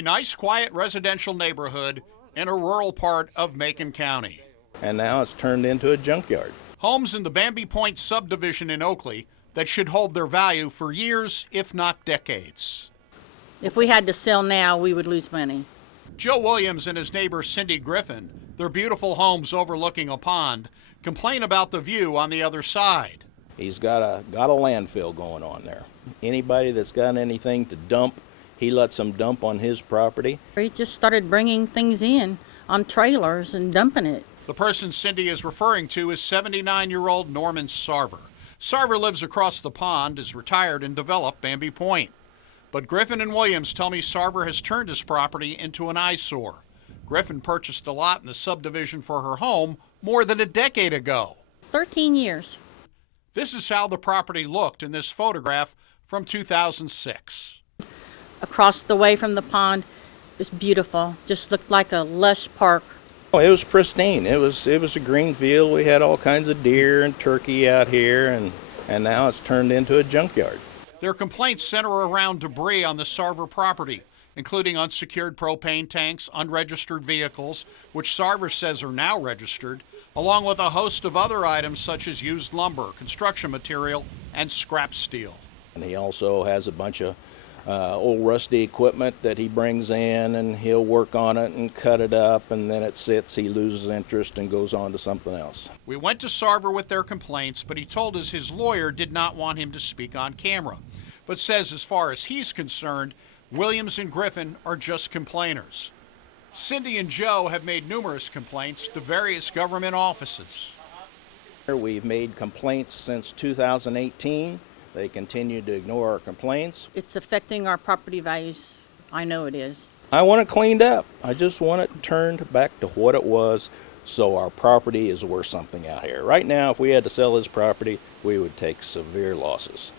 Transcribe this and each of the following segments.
A nice, quiet residential neighborhood in a rural part of Macon County. And now it's turned into a junkyard. Homes in the Bambi Pointe subdivision in Oakley that should hold their value for years, if not decades. If we had to sell now, we would lose money. Joe Williams and his neighbor Cindy Griffin, their beautiful homes overlooking a pond, complain about the view on the other side. He's got a landfill going on there. Anybody that's got anything to dump, he lets them dump on his property. He just started bringing things in on trailers and dumping it. The person Cindy is referring to is 79-year-old Norman Sarver. Sarver lives across the pond, is retired, and developed Bambi Pointe. But Griffin and Williams tell me Sarver has turned his property into an eyesore. Griffin purchased a lot in the subdivision for her home more than a decade ago. 13 years. This is how the property looked in this photograph from 2006. Across the way from the pond, it was beautiful. Just looked like a lush park. Oh, it was pristine. It was a green field. We had all kinds of deer and turkey out here, and now it's turned into a junkyard. Their complaints center around debris on the Sarver property, including unsecured propane tanks, unregistered vehicles, which Sarver says are now registered, along with a host of other items such as used lumber, construction material, and scrap steel. And he also has a bunch of old rusty equipment that he brings in, and he'll work on it and cut it up, and then it sits, he loses interest and goes on to something else. We went to Sarver with their complaints, but he told us his lawyer did not want him to speak on camera, but says as far as he's concerned, Williams and Griffin are just complainers. Cindy and Joe have made numerous complaints to various government offices. We've made complaints since 2018. They continue to ignore our complaints. It's affecting our property values. I know it is. I want it cleaned up. I just want it turned back to what it was, so our property is worth something out here. Right now, if we had to sell this property, we would take severe losses.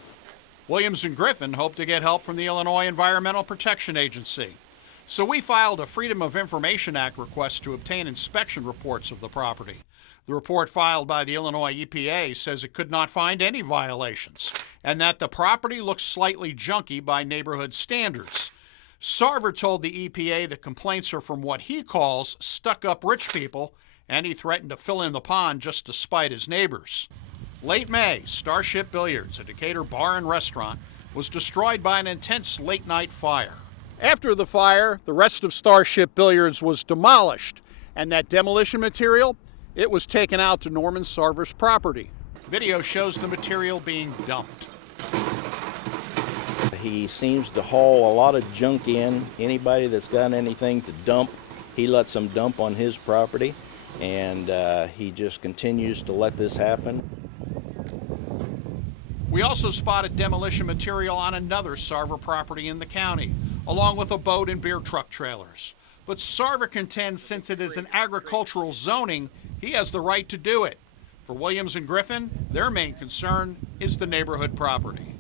Williams and Griffin hope to get help from the Illinois Environmental Protection Agency. So we filed a Freedom of Information Act request to obtain inspection reports of the property. The report filed by the Illinois EPA says it could not find any violations and that the property looks slightly junky by neighborhood standards. Sarver told the EPA that complaints are from what he calls stuck-up rich people, and he threatened to fill in the pond just to spite his neighbors. Late May, Starship Billiards, a Decatur bar and restaurant, was destroyed by an intense late-night fire. After the fire, the rest of Starship Billiards was demolished, and that demolition material, it was taken out to Norman Sarver's property. Video shows the material being dumped. He seems to haul a lot of junk in. Anybody that's got anything to dump, he lets them dump on his property, and he just continues to let this happen. We also spotted demolition material on another Sarver property in the county, along with a boat and beer truck trailers. But Sarver contends since it is an agricultural zoning, he has the right to do it. For Williams and Griffin, their main concern is the neighborhood property.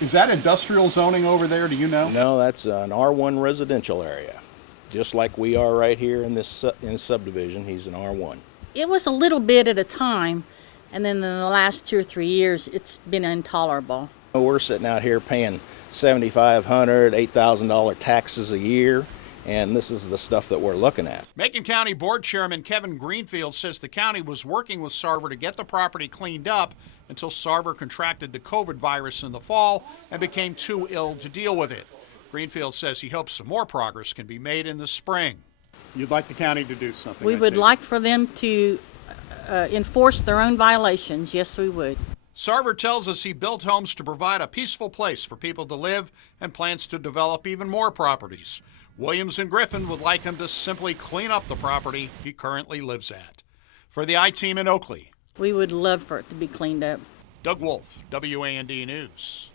Is that industrial zoning over there, do you know? No, that's an R1 residential area. Just like we are right here in this subdivision, he's an R1. It was a little bit at a time, and then in the last 2 or 3 years, it's been intolerable. We're sitting out here paying $7,500, $8,000 taxes a year, and this is the stuff that we're looking at. Macon County Board Chairman Kevin Greenfield says the county was working with Sarver to get the property cleaned up until Sarver contracted the COVID virus in the fall and became too ill to deal with it. Greenfield says he hopes some more progress can be made in the spring. You'd like the county to do something? We would like for them to enforce their own violations. Yes, we would. Sarver tells us he built homes to provide a peaceful place for people to live and plans to develop even more properties. Williams and Griffin would like him to simply clean up the property he currently lives at. For the I-Team in Oakley, we would love for it to be cleaned up. Doug Wolfe, WAND News.